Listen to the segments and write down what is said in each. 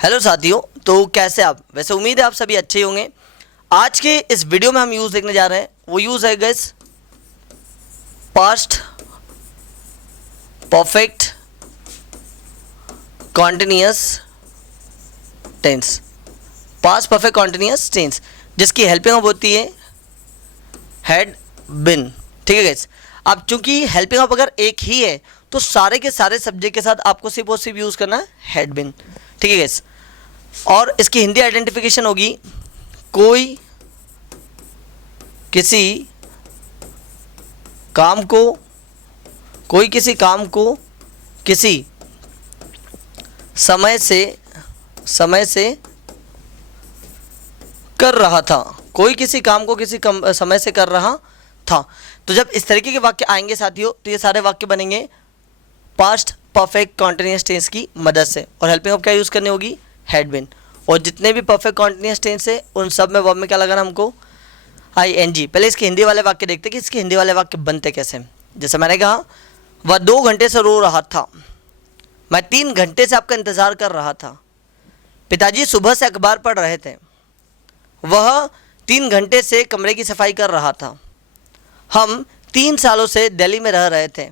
Hello साथियों, तो कैसे आप? वैसे उम्मीद है आप सभी अच्छे ही होंगे। आज के इस वीडियो में हम यूज़ देखने जा रहे हैं, वो यूज़ है guys past perfect continuous tense. Past perfect continuous tense जिसकी हेल्पिंग ऑफ होती है हैड बिन। ठीक है गाइस, अब चूंकि हेल्पिंग ऑफ अगर एक ही है तो सारे के सारे सब्जेक्ट के साथ आपको सिर्फ और सिर्फ यूज़ करना है हैड बिन। ठीक है गाइस, और इसकी हिंदी आइडेंटिफिकेशन होगी कोई किसी काम को किसी समय से कर रहा था। कोई किसी काम को किसी समय से कर रहा था। तो जब इस तरीके के वाक्य आएंगे साथियों, तो ये सारे वाक्य बनेंगे पास्ट परफेक्ट कॉन्टिन्यूअस टेंस की मदद से। और हेल्पिंग ऑफ क्या यूज़ करनी होगी? Had been. और जितने भी परफेक्ट कॉन्टिन्यूअस टेंस है उन सब में वर्ब में क्या लगाना हमको? ING। पहले इसके हिंदी वाले वाक्य देखते हैं कि इसके हिंदी वाले वाक्य बनते कैसे। जैसे मैंने कहा, वह 2 घंटे से रो रहा था। मैं 3 घंटे से आपका इंतज़ार कर रहा था। पिताजी सुबह से अखबार पढ़ रहे थे। वह 3 घंटे से कमरे की सफाई कर रहा था। हम 3 सालों से दिल्ली में रह रहे थे।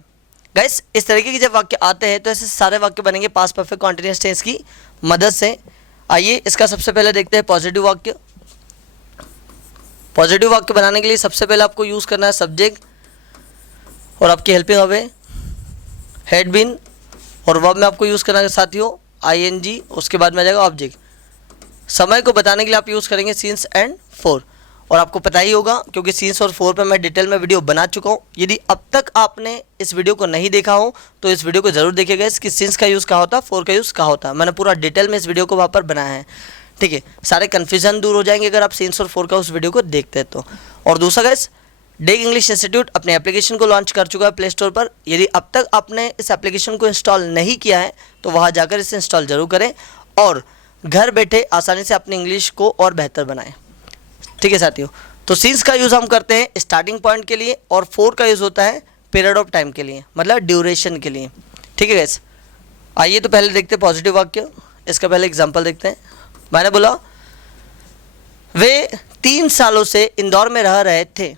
गाइस, इस तरीके के जब वाक्य आते हैं तो ऐसे सारे वाक्य बनेंगे पास्ट परफेक्ट कॉन्टिन्यूअस टेंस की मदद से। आइए इसका सबसे पहले देखते हैं पॉजिटिव वाक्य। पॉजिटिव वाक्य बनाने के लिए सबसे पहले आपको यूज़ करना है सब्जेक्ट, और आपकी हेल्पिंग ऑफ है हैड बीन, और वर्ब में आपको यूज़ करना है साथियों ING। उसके बाद में आ जाएगा ऑब्जेक्ट। समय को बताने के लिए आप यूज़ करेंगे सिंस एंड फॉर। और आपको पता ही होगा क्योंकि सिंस और फॉर पर मैं डिटेल में वीडियो बना चुका हूँ। यदि अब तक आपने इस वीडियो को नहीं देखा हो तो इस वीडियो को ज़रूर देखिएगा। इसकी सिंस का यूज़ कहाँ होता है, फॉर का यूज़ कहाँ होता है, मैंने पूरा डिटेल में इस वीडियो को वहाँ पर बनाया है। ठीक है, सारे कन्फ्यूजन दूर हो जाएंगे अगर आप सिंस और फॉर का उस वीडियो को देखते हैं तो। और दूसरा गाइस, डेक इंग्लिश इंस्टीट्यूट अपने एप्लीकेशन को लॉन्च कर चुका है प्ले स्टोर पर। यदि अब तक आपने इस एप्लीकेशन को इंस्टॉल नहीं किया है तो वहाँ जाकर इसे इंस्टॉल जरूर करें और घर बैठे आसानी से अपनी इंग्लिश को और बेहतर बनाएं। ठीक है साथियों, तो सिंस का यूज़ हम करते हैं स्टार्टिंग पॉइंट के लिए, और फॉर का यूज़ होता है पीरियड ऑफ टाइम के लिए, मतलब ड्यूरेशन के लिए। ठीक है गाइस, आइए तो पहले देखते हैं पॉजिटिव वाक्य। इसका पहले एग्जांपल देखते हैं। मैंने बोला वे 3 सालों से इंदौर में रह रहे थे।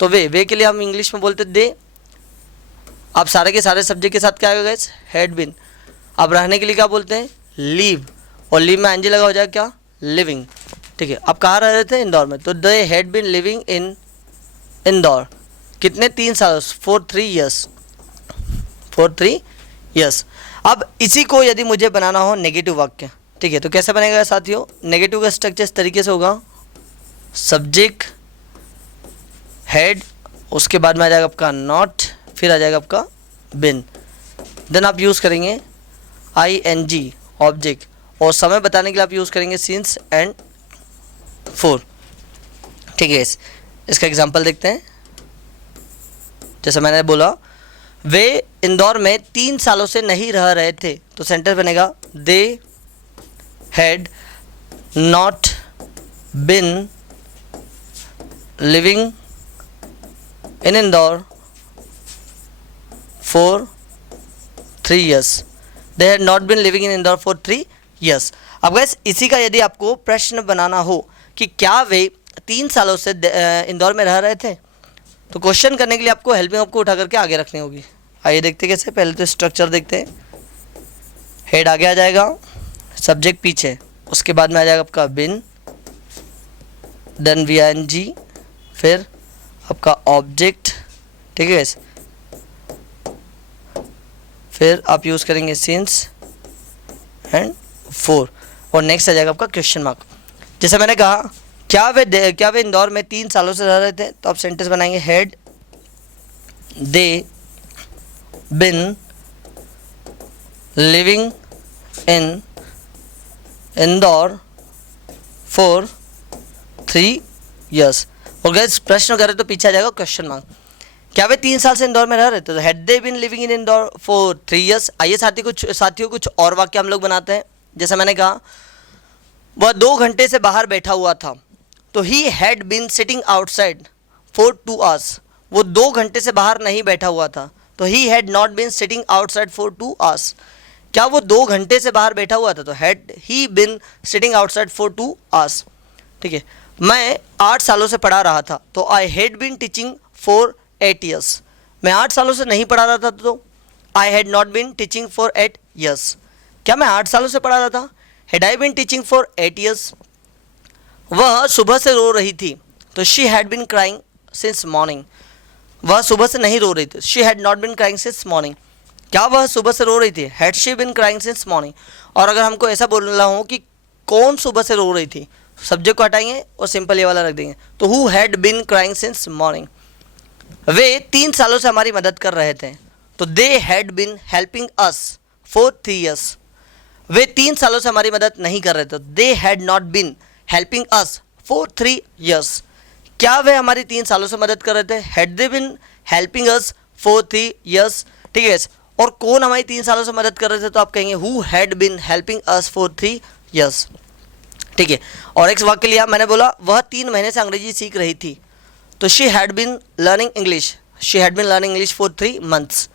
तो वे के लिए हम इंग्लिश में बोलते दे। आप सारे के सारे सब्जेक्ट के साथ क्या आएगा गाइस? Had been. आप रहने के लिए क्या बोलते हैं? लीव, और लीव में ING लगा हो जाएगा क्या? लिविंग। ठीक है, आप कहाँ रह रहे थे? इंदौर में। तो they had been living in Indore. कितने? 3 साल, फॉर 3 ईयर्स। अब इसी को यदि मुझे बनाना हो नेगेटिव वाक्य, ठीक है, तो कैसे बनेगा साथियों? नेगेटिव का स्ट्रक्चर इस तरीके से होगा, सब्जेक्ट हैड, उसके बाद में आ जाएगा आपका नॉट, फिर आ जाएगा आपका बिन, देन आप यूज़ करेंगे ING ऑब्जेक्ट, और समय बताने के लिए आप यूज़ करेंगे सिंस एंड फॉर। ठीक है, इसका एग्जांपल देखते हैं। जैसे मैंने बोला वे इंदौर में 3 सालों से नहीं रह रहे थे, तो सेंटेंस बनेगा दे had not been living in Indore for 3 years. They had not been living in Indore for 3 years. अब गैस, इसी का यदि आपको प्रश्न बनाना हो कि क्या वे 3 सालों से इंदौर में रह रहे थे, तो क्वेश्चन करने के लिए आपको हेल्पिंग ऑफ को उठा करके आगे रखनी होगी। आइए देखते कैसे। पहले तो स्ट्रक्चर देखते हैं। हेड आगे आ जाएगा, सब्जेक्ट पीछे, उसके बाद में आ जाएगा आपका बिन, देन VING, फिर आपका ऑब्जेक्ट। ठीक है, फिर आप यूज़ करेंगे सिंस एंड फॉर, और नेक्स्ट आ जाएगा आपका क्वेश्चन मार्क। जैसे मैंने कहा क्या वे इंदौर में 3 सालों से रह रहे थे, तो आप सेंटेंस बनाएंगे had they been living in Indore for 3 years. और गाइस, प्रश्न करें तो पीछे आ जाएगा क्वेश्चन मार्क। क्या वे 3 साल से इंदौर में रह रहे थे, तो had they been living in Indore for 3 years. आइए साथियों कुछ और वाक्य हम लोग बनाते हैं। जैसे मैंने कहा वह 2 घंटे से बाहर बैठा हुआ था, तो he had been sitting outside for 2 hours. वो 2 घंटे से बाहर नहीं बैठा हुआ था, तो he had not been sitting outside for 2 hours. क्या वो 2 घंटे से बाहर बैठा हुआ था? तो had he been sitting outside for 2 hours. ठीक है, मैं 8 सालों से पढ़ा रहा था, तो I had been teaching for 8 years. मैं 8 सालों से नहीं पढ़ा रहा था, तो I had not been teaching for 8 years. क्या मैं 8 सालों से पढ़ा रहा था? Had I been teaching for 8 years. वह सुबह से रो रही थी, तो she had been crying since morning. वह सुबह से नहीं रो रही थी, she had not bin crying since morning. क्या वह सुबह से रो रही थी? Had she been crying since morning. और अगर हमको ऐसा बोलना हो कि कौन सुबह से रो रही थी, सब्जेक्ट को हटाएंगे और सिंपल ये वाला रख देंगे, तो who had been crying since morning. वे 3 सालों से हमारी मदद कर रहे थे, तो they had been helping us for 3 years. वे 3 सालों से हमारी मदद नहीं कर रहे थे, they had not been helping us for 3 years. क्या वे हमारी 3 सालों से मदद कर रहे थे? Had they been helping us for 3 years. ठीक है, और कौन हमारी 3 सालों से मदद कर रहे थे? तो आप कहेंगे who had been helping us for 3 years. ठीक है, और एक वाक्य लिया, मैंने बोला वह 3 महीने से अंग्रेजी सीख रही थी, तो she had been learning English. She had been learning English for 3 months.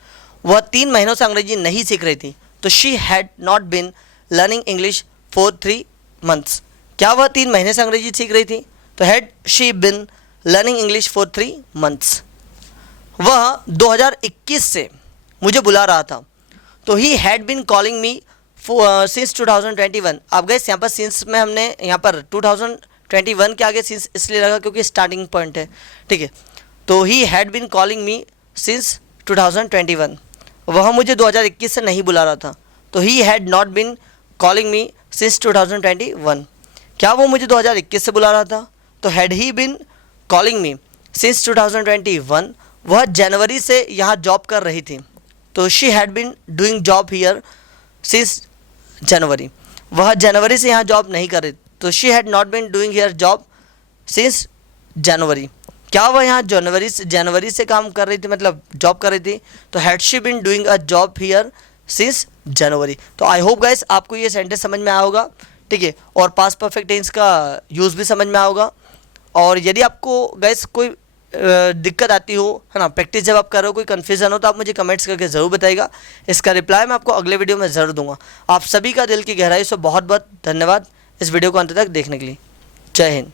वह 3 महीनों से अंग्रेजी नहीं सीख रही थी, तो she had not been learning English for 3 months. क्या वह 3 महीने से अंग्रेजी सीख रही थी? तो had she been learning English for 3 months. वह 2021 से मुझे बुला रहा था, तो he had been calling me since 2021। आप गए यहाँ पर सिंस में हमने यहाँ पर 2021 के आगे सिंस इसलिए लगा क्योंकि स्टार्टिंग पॉइंट है। ठीक है, तो he had been calling me since 2021। वह मुझे 2021 से नहीं बुला रहा था, तो he had not bin calling me since 2021। क्या वो मुझे 2021 से बुला रहा था? तो had he been calling me since 2021। वह जनवरी से यहाँ जॉब कर रही थी, तो she had been doing job here since January. वह जनवरी से यहाँ जॉब नहीं कर रही, तो she had not been doing here job since January. क्या वह यहाँ जनवरी से काम कर रही थी, मतलब जॉब कर रही थी? तो had she been doing a job here since January. तो आई होप गाइस आपको ये सेंटेंस समझ में आया होगा। ठीक है, और पास्ट परफेक्ट टेंस का यूज़ भी समझ में आया होगा। और यदि आपको गाइस कोई दिक्कत आती हो, है ना, प्रैक्टिस जब आप कर रहे हो, कोई कन्फ्यूज़न हो, तो आप मुझे कमेंट्स करके ज़रूर बताइएगा। इसका रिप्लाई मैं आपको अगले वीडियो में ज़रूर दूंगा। आप सभी का दिल की गहराई से बहुत बहुत धन्यवाद इस वीडियो को अंत तक देखने के लिए। जय हिंद।